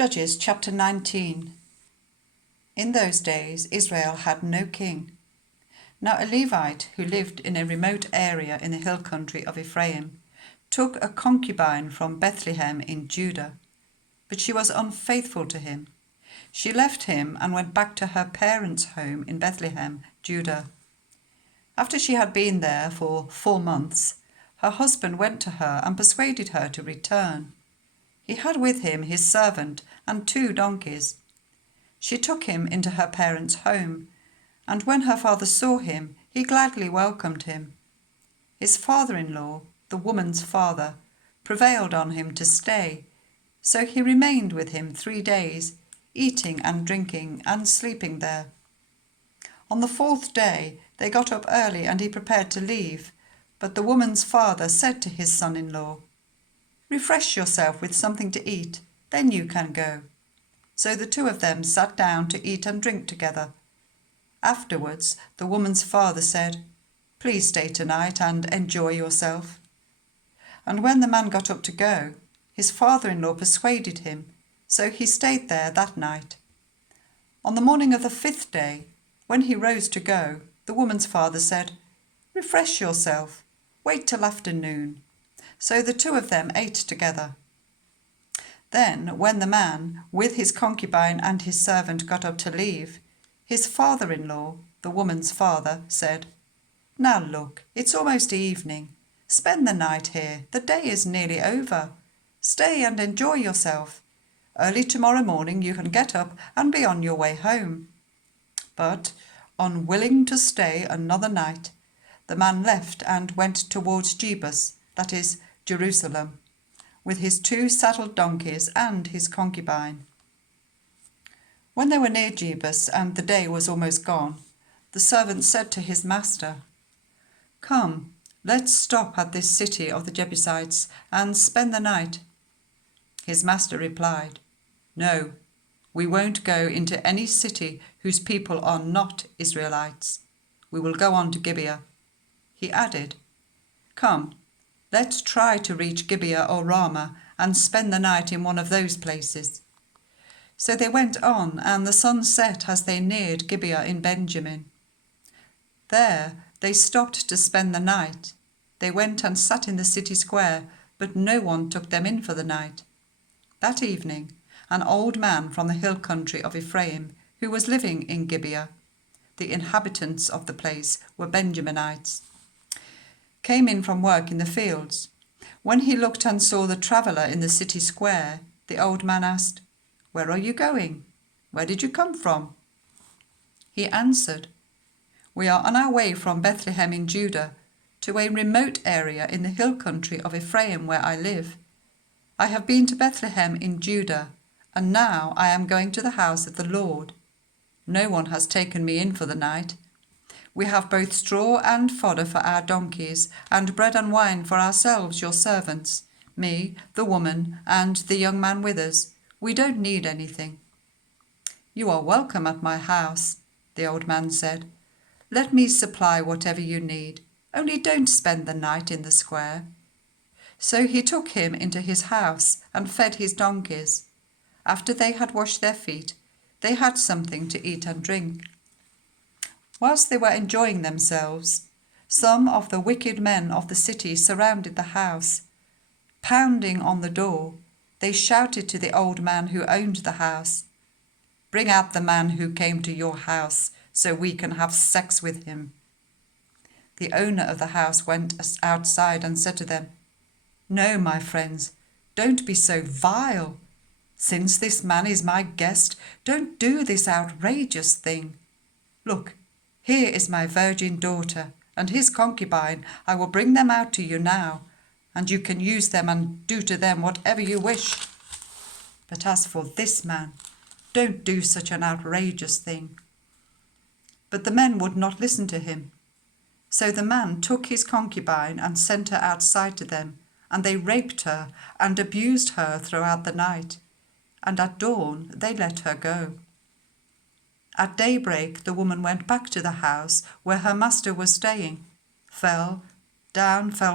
Judges chapter 19. In those days Israel had no king. Now a Levite who lived in a remote area in the hill country of Ephraim took a concubine from Bethlehem in Judah, but she was unfaithful to him. She left him and went back to her parents' home in Bethlehem, Judah. After she had been there for 4 months, her husband went to her and persuaded her to return. He had with him his servant and 2 donkeys. She took him into her parents' home, and when her father saw him, he gladly welcomed him. His father-in-law, the woman's father, prevailed on him to stay, so he remained with him 3 days, eating and drinking and sleeping there. On the 4th day they got up early and he prepared to leave, but the woman's father said to his son-in-law, "Refresh yourself with something to eat, then you can go." So the 2 of them sat down to eat and drink together. Afterwards the woman's father said, "Please stay tonight and enjoy yourself." And when the man got up to go, his father-in-law persuaded him, so he stayed there that night. On the morning of the 5th day, when he rose to go, the woman's father said, "Refresh yourself, wait till afternoon." So the 2 of them ate together. Then, when the man, with his concubine and his servant, got up to leave, his father-in-law, the woman's father, said, "Now look, it's almost evening. Spend the night here. The day is nearly over. Stay and enjoy yourself. Early tomorrow morning you can get up and be on your way home." But, unwilling to stay another night, the man left and went towards Jebus, that is, Jerusalem, with his 2 saddled donkeys and his concubine. When they were near Jebus and the day was almost gone, the servant said to his master, "Come, let's stop at this city of the Jebusites and spend the night." His master replied, "No, we won't go into any city whose people are not Israelites. We will go on to Gibeah." He added, "Come, let's try to reach Gibeah or Ramah and spend the night in one of those places." So they went on, and the sun set as they neared Gibeah in Benjamin. There they stopped to spend the night. They went and sat in the city square, but no one took them in for the night. That evening, an old man from the hill country of Ephraim, who was living in Gibeah, the inhabitants of the place were Benjaminites, came in from work in the fields. When he looked and saw the traveller in the city square, the old man asked, "Where are you going? Where did you come from?" He answered, "We are on our way from Bethlehem in Judah to a remote area in the hill country of Ephraim where I live. I have been to Bethlehem in Judah, and now I am going to the house of the Lord. No one has taken me in for the night. We have both straw and fodder for our donkeys, and bread and wine for ourselves, your servants, me, the woman, and the young man with us. We don't need anything." "You are welcome at my house," the old man said. "Let me supply whatever you need. Only don't spend the night in the square." So he took him into his house and fed his donkeys. After they had washed their feet, they had something to eat and drink. Whilst they were enjoying themselves, some of the wicked men of the city surrounded the house. Pounding on the door, they shouted to the old man who owned the house, "Bring out the man who came to your house so we can have sex with him." The owner of the house went outside and said to them, "No, my friends, don't be so vile. Since this man is my guest, don't do this outrageous thing. Look, here is my virgin daughter and his concubine. I will bring them out to you now, and you can use them and do to them whatever you wish. But as for this man, don't do such an outrageous thing." But the men would not listen to him. So the man took his concubine and sent her outside to them, and they raped her and abused her throughout the night, and at dawn they let her go. At daybreak the woman went back to the house where her master was staying, fell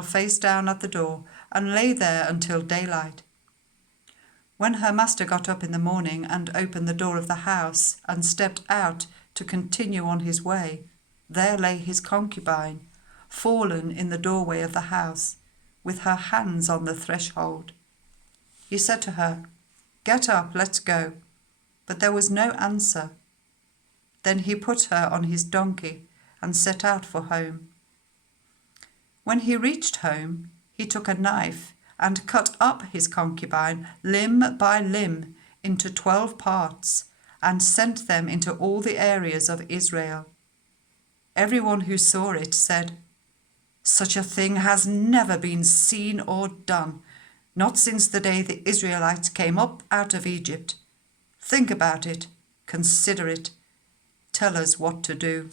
face down at the door, and lay there until daylight. When her master got up in the morning and opened the door of the house and stepped out to continue on his way, there lay his concubine, fallen in the doorway of the house, with her hands on the threshold. He said to her, "Get up, let's go." But there was no answer. Then he put her on his donkey and set out for home. When he reached home, he took a knife and cut up his concubine limb by limb into 12 parts and sent them into all the areas of Israel. Everyone who saw it said, "Such a thing has never been seen or done, not since the day the Israelites came up out of Egypt. Think about it, consider it, tell us what to do."